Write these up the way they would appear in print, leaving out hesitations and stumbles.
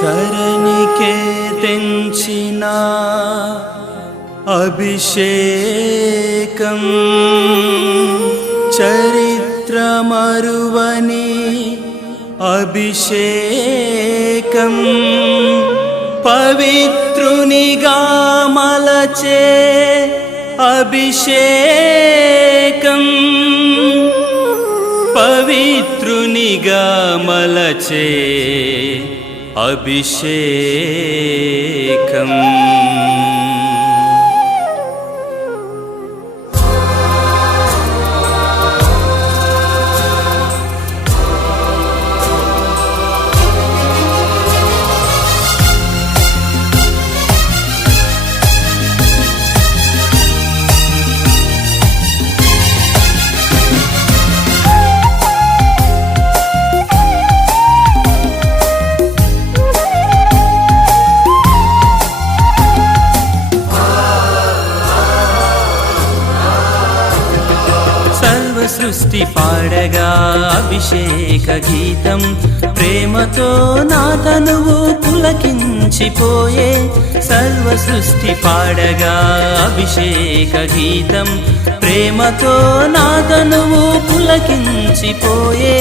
తరణికే తెంచిన అభిషేకం చరిత్ర మరువని అభిషేకం పవిత్రునిగా మలచే అభిషేకం పవిత్రునిగా మలచే అభిషేకం సృష్టి పాడగా అభిషేక గీతం ప్రేమతో నా తనువు పులకించిపోయే సర్వ సృష్టి పాడగా అభిషేక గీతం ప్రేమతో నా తనువు పులకించిపోయే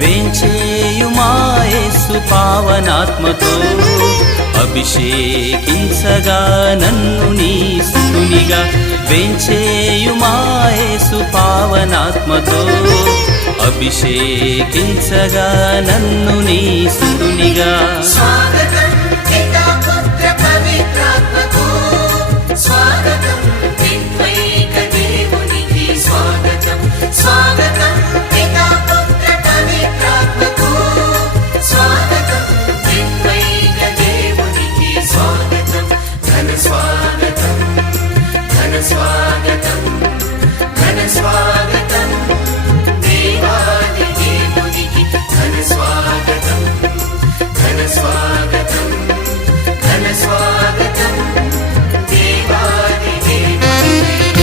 వేంచేయుమా యేసు పావనాత్మతో అభిషేకించగా నన్ను నీ సుతునిగా వేంచేయుమా యేసు పావనాత్మతో అభిషేకించగా నన్ను నీ సుతునిగా స్వాగతం పితా పుత్ర పవిత్రాత్మకు స్వాగతం త్రిత్వైక దేవునికి స్వాగతం స్వాగతం పితా పుత్ర పవిత్రాత్మకు స్వాగతం త్రిత్వైక దేవునికి స్వాగతం ఘన స్వాగతం ఘన స్వాగతం ఘన స్వాగతం దేవాది దేవునికి ఘన స్వాగతం ఘన స్వాగతం ఘన స్వాగతం దేవాది దేవునికి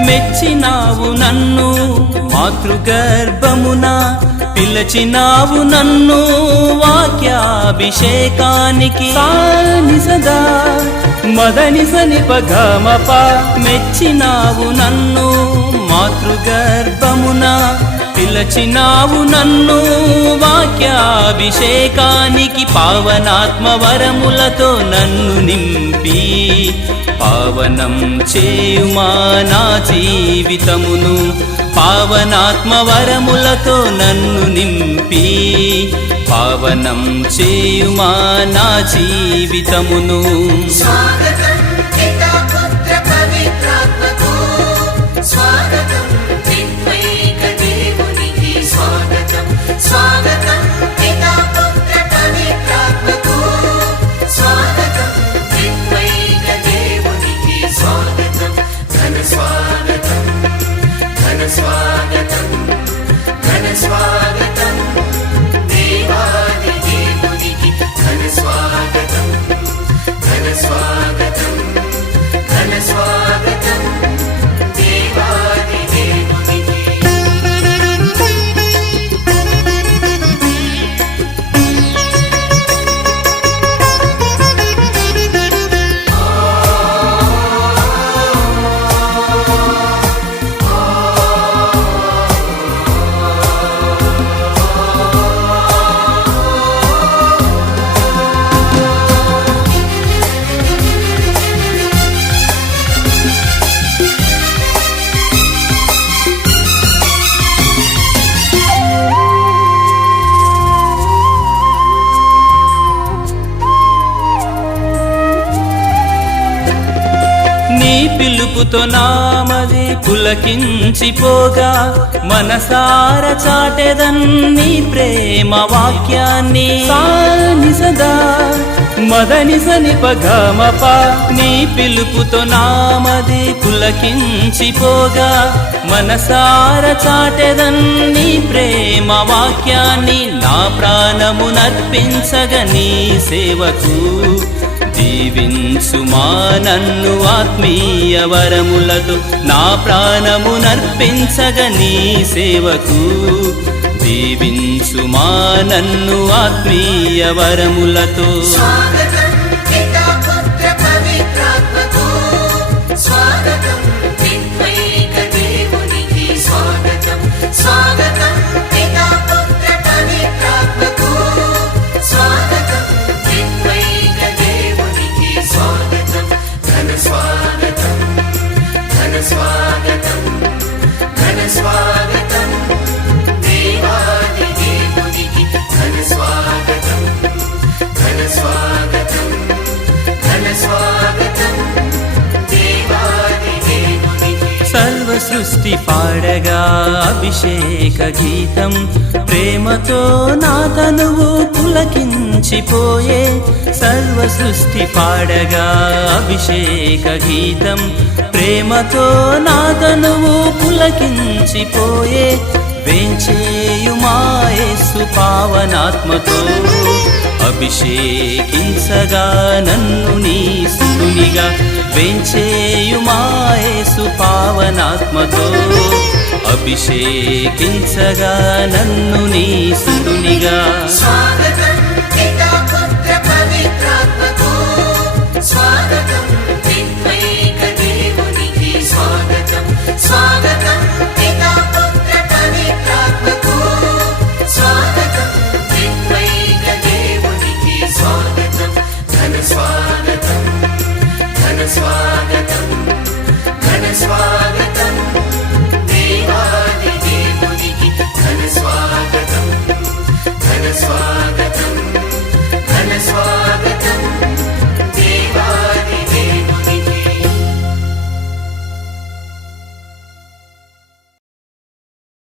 మెచ్చినావు నన్ను మాతృగర్భమున పిలచినావు నన్ను వాక్యాభిషేకానికి సాని సదా మదని సని పగమప మెచ్చినావు నన్ను మాతృగర్భమున పిలచినావు నన్ను వాక్యాభిషేకానికి పావనాత్మ వరములతో నన్ను నింపి పావనం చేయుమా నా జీవితమును పావనాత్మ వరములతో నన్ను నింపి పావనం చేయుమా నా జీవితమును స్వాగతం పితా పుత్ర పవిత్రాత్మకు స్వాగతం త్రిత్వైక దేవునికి స్వాగతం స్వాగతం పితా పుత్ర పవిత్రాత్మకు స్వాగతం త్రిత్వైక దేవునికి స్వాగతం ఘన స్వాగతం ఘన స్వాగతం ఘన స్వాగతం దేవాది దేవునికి ఘన స్వాగతం ఘన స్వాగతం పిలుపుతో నామది పులకించిపోగా మనసార చాటెదన్ని ప్రేమ వాక్యాన్ని సాని సదా మదని సని పగమప నీ పిలుపుతో నామది పులకించిపోగా మనసార చాటెదన్ని ప్రేమ వాక్యాన్ని నా ప్రాణము నర్పించగ నీ సేవకు దీవించుమా నన్ను ఆత్మీయ వరములతో నా ప్రాణము నర్పించగ నీ సేవకు దీవించుమా నన్ను ఆత్మీయ వరములతో స్వాగతం పితా పుత్ర పవిత్రాత్మకు స్వాగతం త్రిత్వైక దేవునికి స్వాగతం స్వాగతం పితా పుత్ర పవిత్రాత్మకు స్వాగతం త్రిత్వైక దేవునికి స్వాగతం ఘన స్వాగతం ఘన స్వాగతం ఘన స్వాగతం దేవాది దేవునికి ఘన స్వాగతం ఘన స్వాగతం ఘన స్వాగతం దేవాది దేవునికి సర్వ సృష్టి పాడగా అభిషేక గీతం ప్రేమతో నా తనువు పులకించిపోయే సర్వ సృష్టి పాడగా అభిషేక గీతం ప్రేమతో నా తనువు పులకించిపోయే వేంచేయుమా యేసు పావనాత్మతో అభిషేకించగా నన్ను నీ సుతునిగా వేంచేయుమా యేసు పావనాత్మతో అభిషేకించగా నన్ను నీ సుతునిగా స్వాగతం పితా